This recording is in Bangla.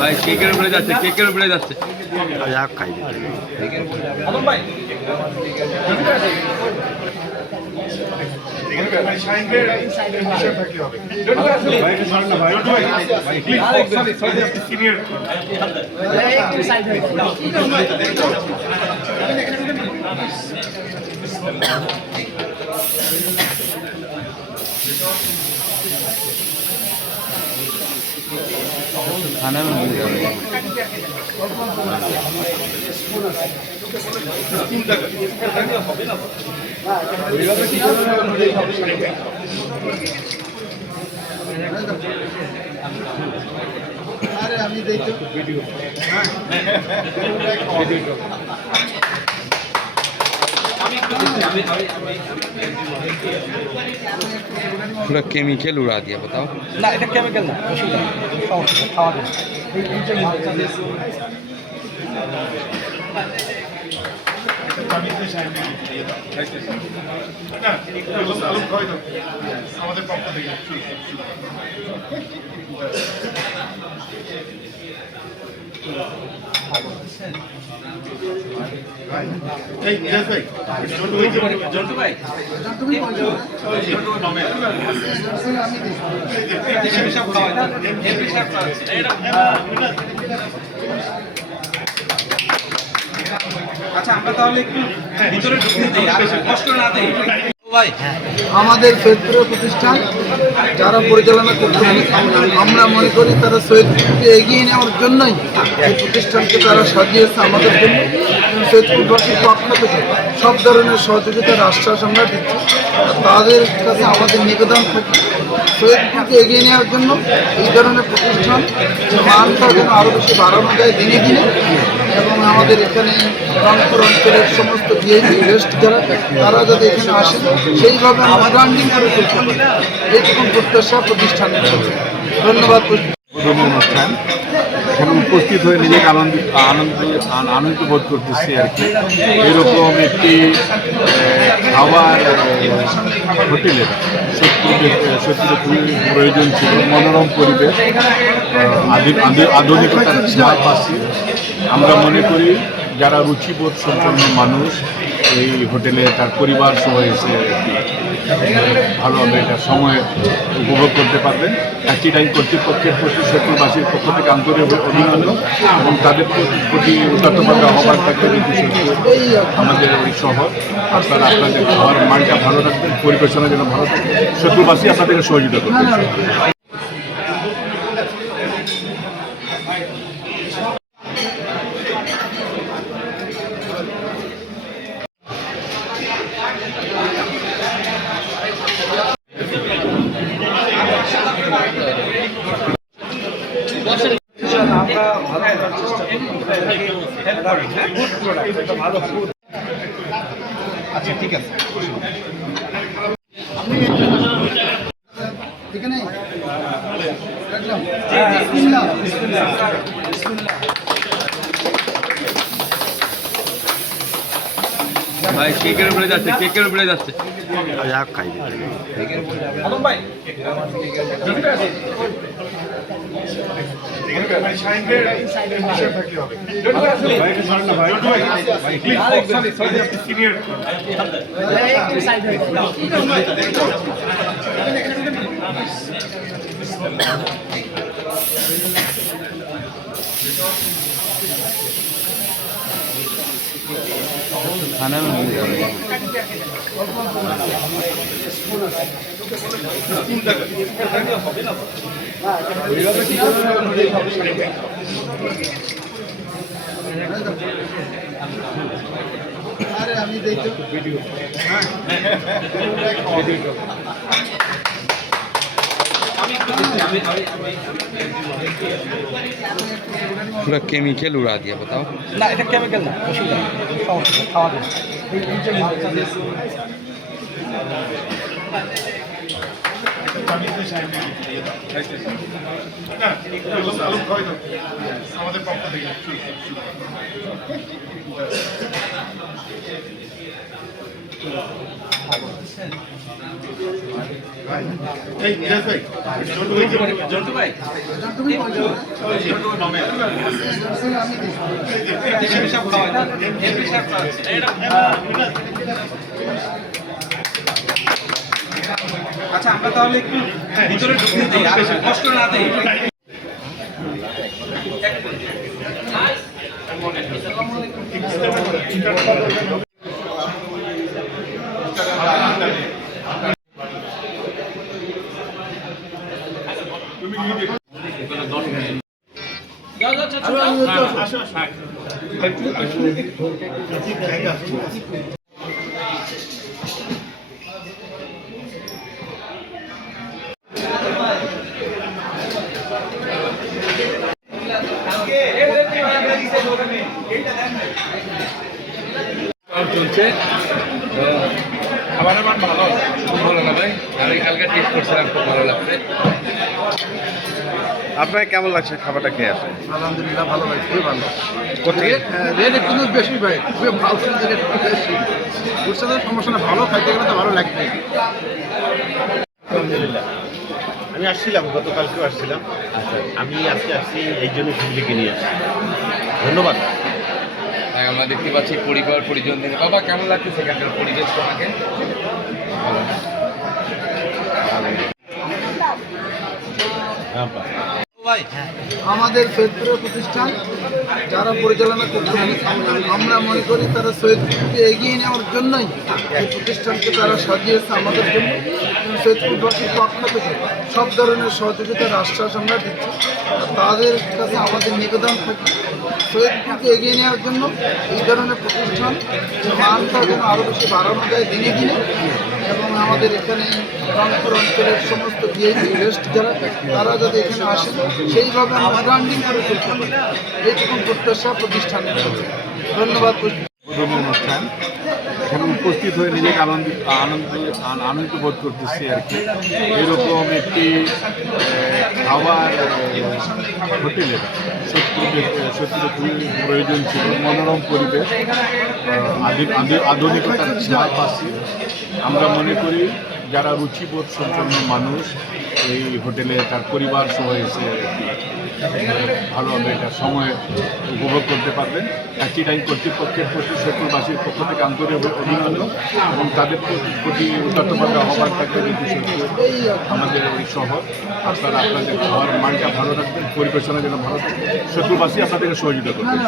ভাই কেকের উপরে যাচ্ছে, কেকের উপরে যাচ্ছে। যাক খাই खाना में मिल जाएगा। पूरा केमिकल उड़ा दिया, बताओ না, এটা কেমিক্যাল না, ওষুধ না, সমস্যা খাওয়া যায়। আমাদের পক্ষ থেকে জন্টু ভাই আচ্ছা, আমরা তাহলে একটু ভিতরে ঢুকতে দিই, আর কষ্ট না দিই। আমাদের সৈয়দপুরের প্রতিষ্ঠান যারা পরিচালনা করছেন, আমরা মনে করি তারা সৈয়দপুরকে এগিয়ে নেওয়ার জন্যই এই প্রতিষ্ঠানকে তারা সাজিয়েছে আমাদের জন্য। সৈয়দপুরবাসীর পক্ষ থেকে সব ধরনের সহযোগিতার আশ্বাস আমরা দিচ্ছি। তাদের কাছে আমাদের নিবেদন থাকে সৈয়দপুরকে এগিয়ে নেওয়ার জন্য এই ধরনের প্রতিষ্ঠান মানটা যেন আরও বেশি বাড়ানো যায় দিনে দিনে, এবং আমাদের এখানে রংপুর অঞ্চলের সমস্ত ভিআইপি গেস্ট যারা তারা যাতে এখানে আসেন সেইভাবে আমরা ব্র্যান্ডিং করে তুলতে পারি, এইটুকু প্রত্যাশা প্রতিষ্ঠানের কাছে। ধন্যবাদ। অনুষ্ঠান এখানে উপস্থিত হয়ে নিজেকে আনন্দিত বোধ করতেছি আর কি। এরকম একটি খাবার হোটেলের সত্যি খুবই প্রয়োজন ছিল। মনোরম পরিবেশ, আধুনিকতার ছোঁয়া পাচ্ছি। আমরা মনে করি যারা রুচিবোধ সম্পন্ন মানুষ এই হোটেলে তার পরিবার সহ এসে ভালোভাবে এটা সময় উপভোগ করতে পারবেন। একটিটাই কর্তৃপক্ষের প্রতি সত্যবাসীর পক্ষ থেকে আন্তরিক অভিনন্দন এবং তাদের প্রতি উদাত্তভাবে আহ্বান থাকবে যে আমাদের এই শহর আপনারা আপনাদের খাওয়ার মানটা ভালো রাখবেন, পরিবেশনা যেন ভালো থাকে, সত্যবাসী আপনাদেরকে সহযোগিতা করবেন। আমরা ভালো করার চেষ্টা করি, ভালো ফুড। আচ্ছা, ঠিক আছে। ভাই কেকের উপরে যাচ্ছে, কেকের উপরে যাচ্ছে। যাক খাই खाना में मिल जाएगा। पूरा केमिकल उड़ा दिया, बताओ না, এটা কেমিক্যাল না, ওষুধ না, সমস্যা খাওয়া যায়। আমাদের পক্ষ থেকে আচ্ছা আমরা তাহলে একটু ভিতরে ঢুকতে দিই, আর কষ্ট না দিই। চলছে খাবারের মান ভালো, খুব ভালো না ভাই। আমি কালকে টেস্ট করছিলাম, খুব ভালো লাগছে। আপনার কেমন লাগছে খাবারটা খেয়ে আসে? আলহামদুলিল্লাহ ভালো ভাই, খুবই ভালো। কোথায়? রেট একটু বেশি ভাই, খুবই ভালো, রেট একটু বেশি। বুঝতে সমস্যা না, ভালো খাইতে গেলে তো ভালো লাগবে। আলহামদুলিল্লাহ, আমি আসছিলাম, গতকালকেও আসছিলাম। আচ্ছা, আমি আজকে আসছি এই জন্য ফ্যামিলিকে নিয়ে আসছি। ধন্যবাদ। হ্যাঁ, আমরা দেখতে পাচ্ছি পরিবার পরিজন থেকে। বাবা কেমন লাগছে সেখানকার পরিবেশ তোমাকে? ভালো না? আমাদের সৈয়দপুরের প্রতিষ্ঠান যারা পরিচালনা করতে আমরা মনে করি তারা সৈয়দপুরকে এগিয়ে নেওয়ার জন্যই এই প্রতিষ্ঠানকে তারা সাজিয়েছে আমাদের জন্য। সৈয়দপুরবাসীর পক্ষ থেকে সব ধরনের সহযোগিতার আশ্বাস আমরা দিচ্ছি। তাদের কাছে আমাদের নিবেদন থাকে সৈয়দপুরকে এগিয়ে নেওয়ার জন্য এই ধরনের প্রতিষ্ঠান মানটা যেন আরও বেশি বাড়ানো যায় দিনে দিনে, এবং আমাদের এখানে রংপুর অঞ্চলের সমস্ত ভিআইপি গেস্ট যারা তারা যাতে এখানে আসেন সেইভাবে আমরা ব্র্যান্ডিং করে তুলতে পারি, এইরকম প্রত্যাশা প্রতিষ্ঠানের কাছে। ধন্যবাদ। উদ্বোধনী অনুষ্ঠান, এখানে উপস্থিত হয়ে নিজেকে আনন্দিত বোধ করতেছি আর কি। এরকম একটি খাবার হোটেলের সত্যি খুবই প্রয়োজন ছিল। মনোরম পরিবেশ, আধুনিকতার ছোঁয়া পাচ্ছি। আমরা মনে করি যারা রুচিবোধ সম্পন্ন মানুষ এই হোটেলে তার পরিবার সহ এসে ভালোভাবে এটা সময় উপভোগ করতে পারবেন। চিটাং কর্তৃপক্ষের প্রতি সৈয়দপুরবাসীর পক্ষ থেকে আন্তরিক অভিনন্দন, এবং তাদের প্রতি উদাত্তভাবে আহ্বান থাকবে কিন্তু আমাদের এই শহর আপনারা আপনাদের খাওয়ার মানটা ভালো রাখবেন, পরিবেশনা যেন ভালো থাকে, সৈয়দপুরবাসী আপনাদেরকে সহযোগিতা করবেন।